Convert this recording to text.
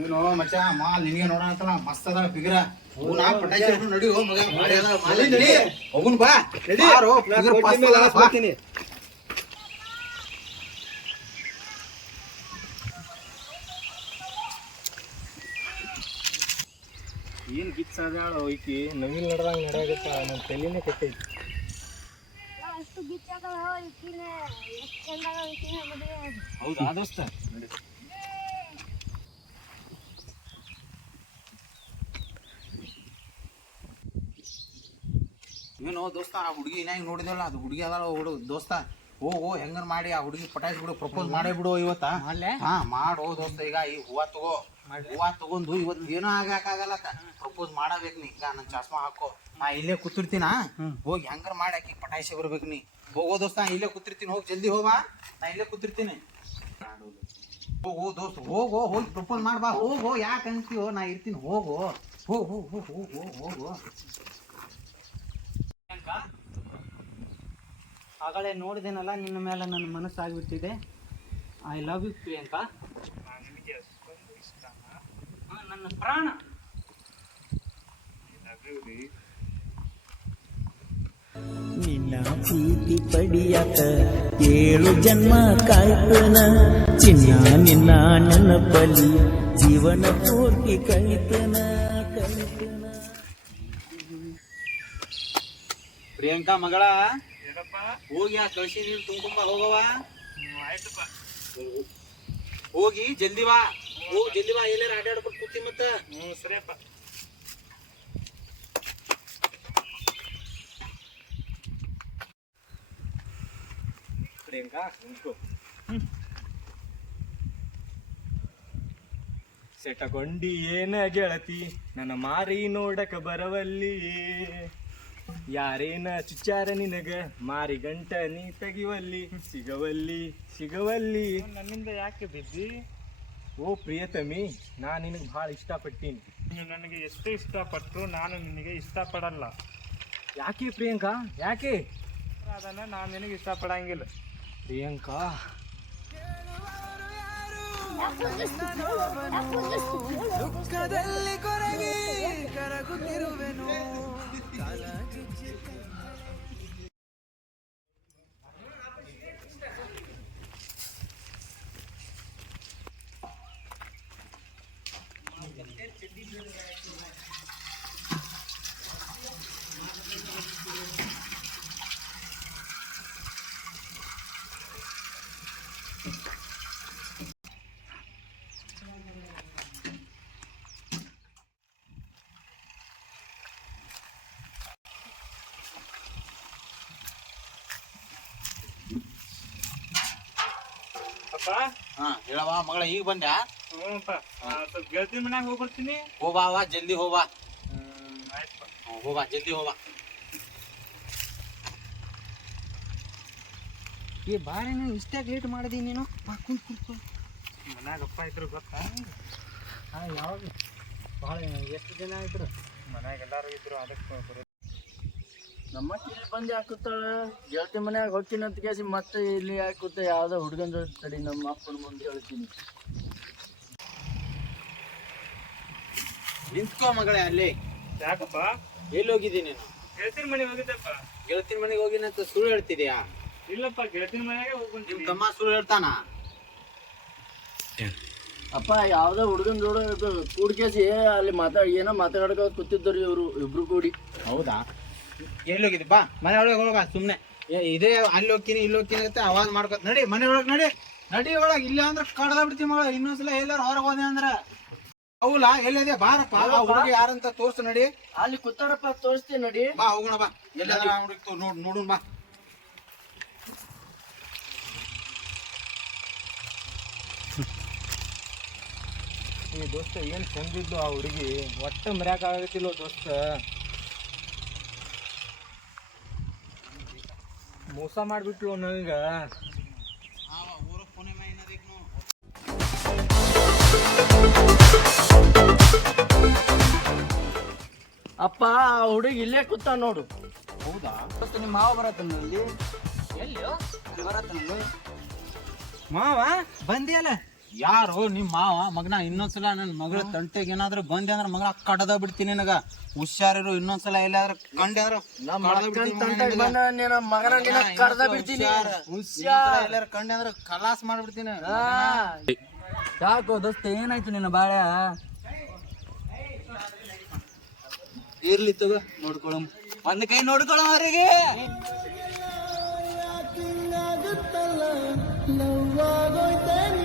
ನೀನು ಮಚ್ಚ ಮಾಲ್ ನಿನಗೆ ನೋಡೋಣ ಮಸ್ತ್ ಅದ ಫಿಗರ ನಡಿ ಹೋಗುನ್ ಬಾ ಏನ್ ಗಿಚ್ ಅದಾಳ ಐಕಿ ನವಿಲ್ ನಡ್ದಂಗ ನಡೆಯಾಗತ್ತ ನನ್ನ ತಲೆನೇ ಕೆಟ್ಟೈತಿ. ಹೌದಾ ದೋಸ್ತ? ಏನು ದೋಸ್ತ ಆ ಹುಡುಗಿ ಇನ್ನಾಗ ನೋಡಿದಲ್ಲ, ಅದು ಹುಡುಗಿ ಅದಾಳ ಹುಡುಗ ದೋಸ್ತ. ಹೋಗು ಹೆಂಗನ್ ಮಾಡಿ ಆ ಹುಡುಗಿ ಪಟಾಯಿಸಿ ಬಿಡು, ಪ್ರಪೋಸ್ ಮಾಡೇ ಬಿಡು ಇವತ್ತ. ಹಾ ಮಾಡು ದೋಸ್ತ. ಈಗ ಈ ಹೂವ ತಗೊಂಡು ಇವತ್ತು ಏನೋ ಆಗಾಕಾಗಲ್ಲ, ಪ್ರಪೋಸ್ ಮಾಡಬೇಕು ನೀ. ಈಗ ನನ್ ಚಸ್ಮಾ ಹಾಕೋ, ನಾ ಇಲ್ಲೇ ಕೂತಿರ್ತೀನ, ಹೋಗಿ ಹೆಂಗಾರ ಮಾಡಿ ಆಕಿ ಪಟಾಯಿಸಿ ಬರ್ಬೇಕು ನೀ. ಹೋಗೋ ದೋಸ್ತ, ಇಲ್ಲೇ ಕೂತಿರ್ತೀನಿ, ಹೋಗಿ ಜಲ್ದಿ ಹೋಗಾ, ನಾ ಇಲ್ಲೇ ಕೂತಿರ್ತೀನಿ. ಹೋಗು ದೋಸ್ತ, ಹೋಗಿ ಪ್ರಪೋಸ್ ಮಾಡ್ಬಾ. ಹೋಗೋ, ಯಾಕೆ ಅಂತೀವೋ, ನಾ ಇರ್ತೀನಿ. ಹೋಗು ಹೋಗು. ಆಗಲೇ ನೋಡಿದೇನಲ್ಲ ನಿನ್ನ ಮೇಲೆ ನನ್ನ ಮನಸ್ಸಾಗ್ಬಿಟ್ಟಿದೆ. I love you Priyanka. ನನ್ನ ಪ್ರಾಣ. ನಿನ್ನ ಪ್ರೀತಿ ಪಡಿಯಾಕ 7 ಜನ್ಮ ಕಾಯ್ತನ ಚಿನ್ನ, ನಿನ್ನ ನೆನಪಲ್ಲಿ ಜೀವನ ಪೂರ್ತಿ ಕಳಿತನ. ಪ್ರಿಯಾಂಕಾ ಮಗಳ, ಹೋಗಿ ಆ ಕಳಸಿ ನೀರು ತುಂಬ್ಕೊಂಬ. ಹೋಗವ, ಹೋಗಿ ಜಲ್ದಿ ಬಾ. ಎಲ್ಲಾರ ಅಡ್ಡಾಡ್ಕೊಂಡು ಕೂತಿ ಮತ್ತ. ಸರಿಯಪ್ಪ. ಪ್ರಿಯಾಂಕಾ ಸೆಟಗೊಂಡಿ ಏನ ಗೆಳತಿ, ನನ್ನ ಮಾರಿ ನೋಡಕ ಬರವಲ್ಲಿ. ಯಾರೇನ ಚುಚ್ಚಾರ ನಿನಗ, ಮಾರಿ ಗಂಟ ನೀ ತೆಗಿವಲ್ಲಿ. ಸಿಗವಲ್ಲಿ ನನ್ನಿಂದ ಯಾಕೆ ಬಿದ್ದಿ? ಓ ಪ್ರಿಯತಮಿ, ನಾ ನಿನಗೆ ಭಾಳ ಇಷ್ಟಪಟ್ಟೀನಿ. ನೀವು ನನಗೆ ಎಷ್ಟು ಇಷ್ಟಪಟ್ಟರು ನಾನು ನಿನಗೆ ಇಷ್ಟಪಡಲ್ಲ. ಯಾಕೆ ಪ್ರಿಯಾಂಕಾ, ಯಾಕೆ? ಅದನ್ನು ನಾನು ನಿನಗೆ ಇಷ್ಟಪಡಂಗಿಲ್ಲ. ಪ್ರಿಯಾಂಕಾ ದುಃಖದಲ್ಲಿ ಕೊರಗಿ ಕರಗುತ್ತಿರುವೆನು. ಹಾ ಹೇಳವಾ ಮಗಳ, ಈಗ ಬಂದ್ಯಾ? ಹ್ಞೂಪ್ಪ, ಸ್ವಲ್ಪ ಗೆಳತಿ ಮನ್ಯಾಗ ಹೋಗ್ಬರ್ತೀನಿ. ಹೋಗ್ಬಾವ, ಜಲ್ದಿ ಹೋಗ್ಬಾ. ಆಯ್ತಪ್ಪ. ಹೋಗ್ಬಾ, ಜಲ್ದಿ ಹೋಗ್ಬಾ. ಈ ಬಾರಿನ ಇಷ್ಟಾಗಿ ಲೇಟ್ ಮಾಡಿದಿ ನೀನು? ಕುಂತು ಮನ್ಯಾಗ ಅಪ್ಪ ಇದ್ರು ಗೊತ್ತಾ? ಯಾವಾಗ ಭಾಳ ಎಷ್ಟು ಜನ ಇದ್ರು ಮನ್ಯಾಗ ಎಲ್ಲಾರು ಇದ್ರು, ಅದಕ್ಕೆ ನಮ್ಮ ಇಲ್ಲಿ ಬಂದು ಹಾಕುತ್ತಾಳ. ಗೆಳತಿ ಮನ್ಯಾಗ ಹೋಗ್ತೀನಿ ಅಂತ ಕೇಸಿ ಮತ್ತೆ ಇಲ್ಲಿ ಹಾಕುತ್ತ ಯಾವ್ದೋ ಹುಡುಗನ ಜೊತೆ ತಡಿ, ನಮ್ಮ ಅಪ್ಪನ ಮುಂದೆ ಹೇಳ್ತೀನಿ. ನಿಂತ್ಕೋ ಮಗಳೇ ಅಲ್ಲಿ. ಯಾಕಪ್ಪ? ಎಲ್ಲಿ ಹೋಗಿದ್ದೀನಿ ನೀನು? ಗೆಳತಿನ ಮನೆಗೆ ಹೋಗಿದ್ದಪ್ಪ. ಗೆಳತಿನ ಮನೆಗೆ ಹೋಗಿನಂತ ಸುಳ್ಳು ಹೇಳ್ತಿದ್ಯಾ? ಇಲ್ಲಪ್ಪ, ಗೆಳತಿನ ಮನೆಗೆ ನಿಮ್ ಹೋಗ್ಬಂತೀನಿ. ತಮ್ಮ ಸುಳ್ಳು ಹೇಳ್ತಾನ? ಅಪ್ಪ ಯಾವ್ದೋ ಹುಡುಗನ ಜೋಡ ಕೂಡ್ಕೇಸಿ ಅಲ್ಲಿ ಏನೋ ಮಾತಾಡ್ಕೊ ಕೂತಿದ್ದರು ಇವರು ಇಬ್ರು ಕೂಡಿ. ಹೌದಾ? ಎಲ್ಲಿ ಹೋಗಿದ್ದಿ? ಬಾ ಮನೆ ಒಳಗೆ ಹೋಗ. ಸುಮ್ಮನೆ ಇದೇ ಅಲ್ಲಿ ಹೋಗ್ತೀನಿ ಇಲ್ಲಿ ಹೋಗ್ತೀನಿ ಅಂತ ಅವಾಜ್ ಮಾಡ್ಕೊತ ನಡಿ. ಮನೆ ಒಳಗೆ ನಡಿ ಒಳಗೆ. ಇಲ್ಲ ಅಂದ್ರೆ ಕಡ್ದ ಬಿಡ್ತೀವಿ ಮಗಳ. ಇನ್ನೊಂದ್ಸಲ ಎಲ್ಲಾರು ಹೊರಗೆ ಹೋದೆ ಅಂದ್ರೆ ಹೌಲಾ? ಎಲ್ಲದೆ ಬಾರಪ್ಪ, ಹುಡುಗಿ ಯಾರಂತ ತೋರ್ಸು. ನಡಿ ಅಲ್ಲಿ ಕೂತಾರಪ್ಪ, ತೋರಿಸ್ತೀನಿ ನಡಿ. ಬಾ ಹೋಗೋಣ ಬಾ. ಎಲ್ಲಾದ್ರೂ ನೋಡೋಣ ಬಾ. ಈ ದೋಸ್ತ ಏನು ಚಂದಿದ್ದು ಆ ಹುಡುಗಿ, ಒಟ್ಟ ಮರ್ಯಾಕ ಆಗತ್ತಿಲ್ಲ ದೋಸ್ತ. ಮೋಸ ಮಾಡಿಬಿಟ್ಲು ನನಗೆ. ಅಪ್ಪ ಆ ಹುಡುಗಿ ಇಲ್ಲೇ ಕೂತ ನೋಡು. ಹೌದಾ? ನಿಮ್ಮ ಮಾವ ಬರತ್ತನಲ್ಲಿ. ಎಲ್ಲಿ ಬರತ್ತನಲ್ಲಿ? ಮಾವ ಬಂದಿಯಲ್ಲ? ಯಾರು ನಿಮ್ ಮಾವ ಮಗನ ಇನ್ನೊಂದ್ಸಲ ನನ್ ಮಗಳ ತಂಟೆಗೆ ಏನಾದ್ರು ಬಂದೆ ಅಂದ್ರ ಮಗಳ ಕಡದ ಬಿಡ್ತೀನಿ ನಿನಗ. ಹುಷಾರಿರು, ಇನ್ನೊಂದ್ಸಲ ಎಲ್ಲಾದ್ರ ಕಂಡೆ ಅಂದ್ರ ಎಲ್ಲಾರ ಕಂಡೆ ಅಂದ್ರ ಖಲಾಸ್ ಮಾಡ್ಬಿಡ್ತೀನಿ. ಯಾಕೋ ದೋಸ್ತ ಏನಾಯ್ತು ನಿನ್ನ ಬಾಳೆ? ಇರ್ಲಿ ತಗೋ ನೋಡ್ಕೊಳಮ್, ಒಂದ್ ಕೈ ನೋಡ್ಕೊಳಮ್ ಅವ್ರಿಗೆ. ಲವ್ ಆಗೋಯ್ತೇನೋ